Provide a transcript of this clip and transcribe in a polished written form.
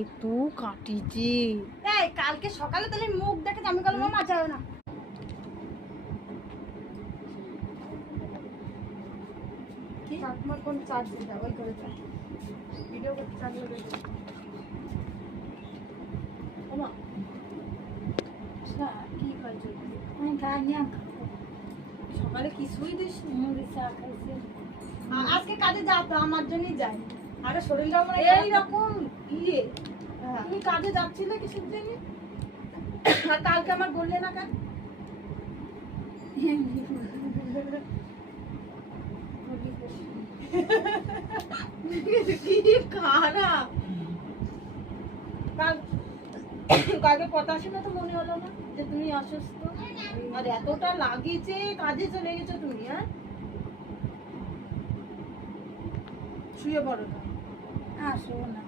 একটু কাটিছি। এই কালকে সকালে তাহলে মুখ দেখে আমি বললাম মামা যাও না। কি আমার কোন চার্জ দিতে ওই করে চার্জ ভিডিও করতে চার্জ লাগে। ওমা কি খাইছো? আমি খাইনি, সকালে কিছুই দিস মুড়ি চা খাইছি। আজকে কাজে যাও তো আমার জন্যই যাই। আরে শরীরটা আমার এইরকম ইয়ে তুমি কাজে যাচ্ছিলে কিসের জন্য? আর কালকে আমার বললে না কেন? কি খারাপ কালকে কথা শুনে তো মনে হলো না যে তুমি অসুস্থ আর এতটা লাগিয়েছে কাজে চলে গেছো তুমি। হ্যাঁ শুয়ে পড়ো না। আসো না।